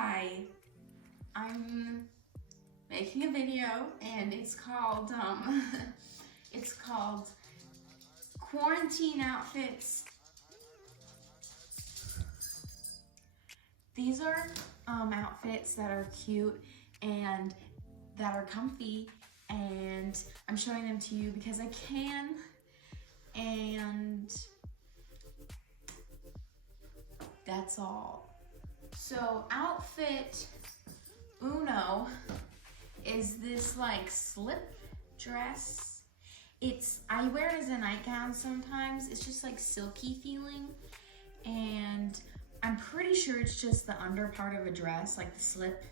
Hi, I'm making a video and it's called it's called Quarantine Outfits. These are outfits that are cute and that are comfy, and I'm showing them to you because I can. And that's all. So outfit uno is this like slip dress. I wear it as a nightgown sometimes. It's just like silky feeling, and I'm pretty sure it's just the under part of a dress, like the slip,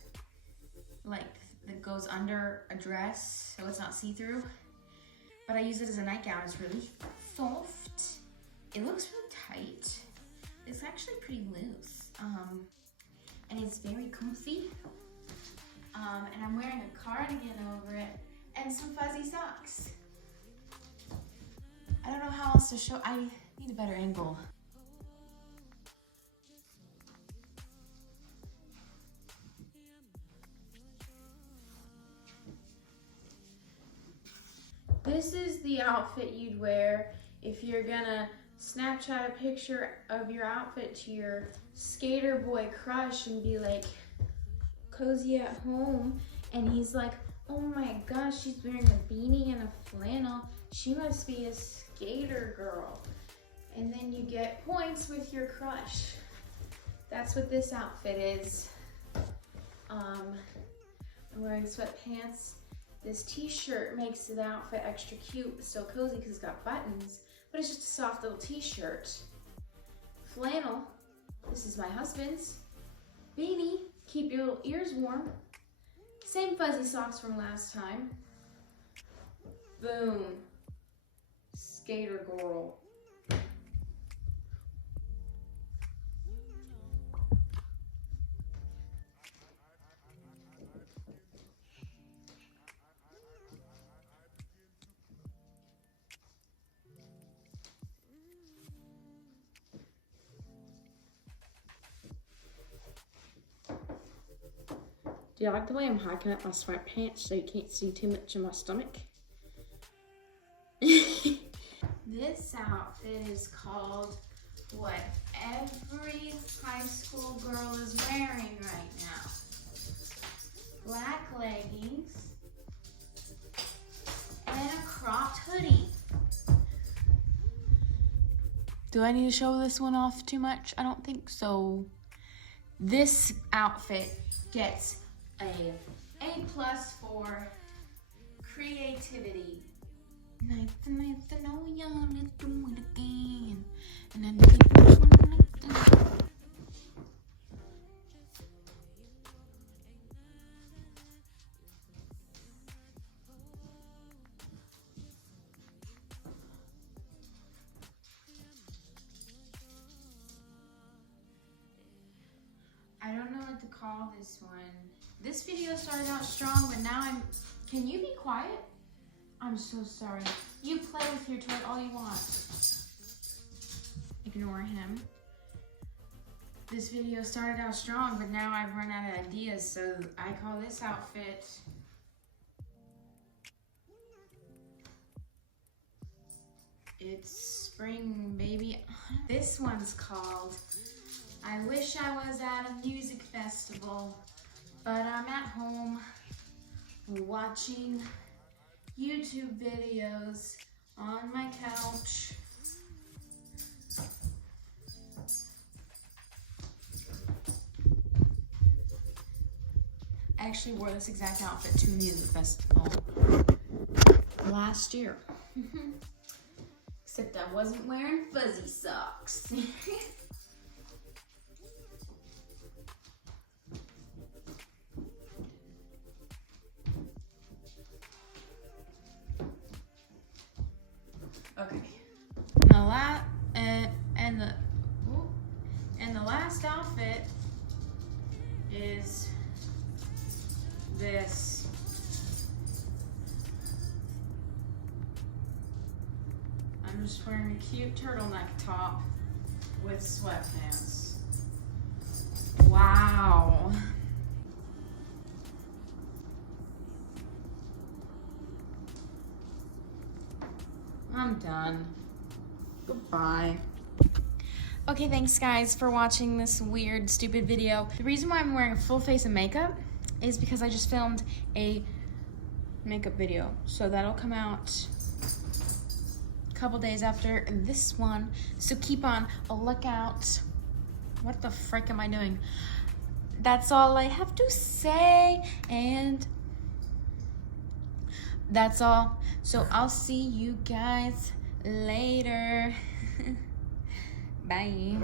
like that goes under a dress so it's not see-through. But I use it as a nightgown. It's really soft. It looks really tight. It's actually pretty loose. And it's very comfy. And I'm wearing a cardigan over it and some fuzzy socks. I don't know how else to show. I need a better angle. This is the outfit you'd wear if you're gonna Snapchat a picture of your outfit to your skater boy crush and be like, cozy at home. And he's like, oh my gosh, she's wearing a beanie and a flannel. She must be a skater girl. And then you get points with your crush. That's what this outfit is. I'm wearing sweatpants. This t-shirt makes the outfit extra cute, so cozy because it's got buttons, but it's just a soft little t-shirt. Flannel, this is my husband's. Beanie, keep your little ears warm. Same fuzzy socks from last time. Boom, skater girl. Do you like the way I'm hiking up my sweatpants so you can't see too much of my stomach? This outfit is called what every high school girl is wearing right now. Black leggings and a cropped hoodie. Do I need to show this one off too much? I don't think so. This outfit gets A+ for creativity. Let's do it again. And then I don't know what to call this one. This video started out strong, but now can you be quiet? I'm so sorry. You play with your toy all you want. Ignore him. This video started out strong, but now I've run out of ideas, so I call this outfit it's spring, baby. This one's called I wish I was at a music festival, but I'm at home watching YouTube videos on my couch. I actually wore this exact outfit to a music festival last year. Except I wasn't wearing fuzzy socks. Okay, and the last outfit is this. I'm just wearing a cute turtleneck top with sweatpants. Wow. I'm done. Goodbye. Okay, thanks guys for watching this weird, stupid video. The reason why I'm wearing a full face of makeup is because I just filmed a makeup video. So that'll come out a couple days after this one. So keep on a lookout. What the frick am I doing? That's all I have to say, and that's all. So I'll see you guys later. Bye.